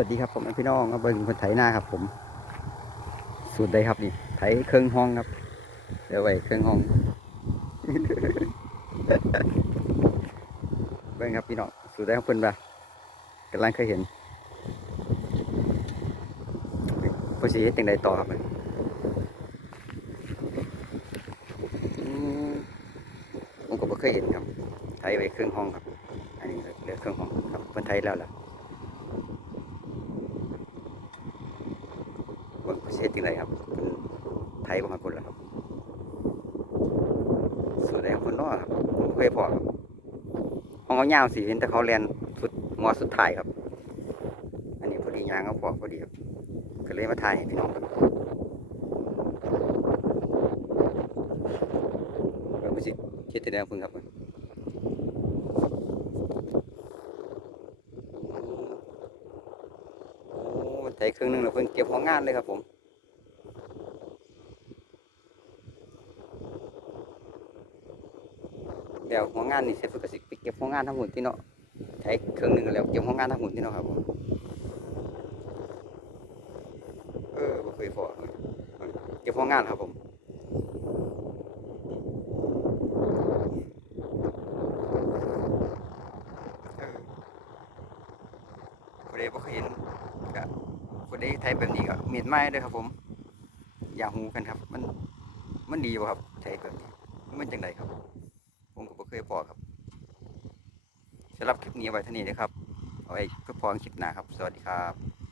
วัสดีครับผมพี่น้องเอาเบิ้งคนไถหน้าครับ ผมสูตรใดครับนี่ไถเครื่องห้องครับเดี๋ยวไว้เครื่องห้องเบิ้งครับพี่น้องสูตรใดของเพิ่นปะกำลังเคยเห็นพอสิเฮ็ดจังใดต่อครับมันอืมผมก็บ่เคยเห็นครับไถไว้เครื่องห้องครับ อันนี้เหลือเครื่องห้องครับเพิ่นไถแล้วล่ะ เบิ่งประเทศที่ไรครับเป็นไทยบ่ครับคนละครับสุดแดงคนน้อครับผมเคยพอครับห้องเขายาวสิเห็นแต่เขาเรียนสุดมอสุดท้ายครับ อันนี้พอดียางเขาพอพอดีครับก็เลยมาถ่ายให้พี่น้องครับเบิ่งประเทศเฮ็ดที่ไงเพิ่นครับเบิ่งโอ้ ไถเครื่องหนึงแล้วเพิ่นเก็บห้องงานเลยครับผมเดี๋ยวหัวงานนี่เสร็จเพิ่นก็สิไปเก็บหัวงานทั้งหมดที่เนาะใช้เครื่องหนึงแล้วเก็บหัวงานทั้งหมดที่เนาะครับผมเออบ่เคยพอเก็บหัวงานครับผมเออผู้ใดบ่เคยเห็น ผู้ใดไทยแบบนี้ก็เมีดไม้ด้วยครับ ผม อย่าหูกันครับ มัน มันดีบ่ครับไทยแบบนี้มันจังไดครับ ผมก็บ่เคยพอครับสำหรับคลิปนี้ไว้เท่านี้นะครับเอาไว้เพื่อพอคลิปหน้าครับ สวัสดีครับ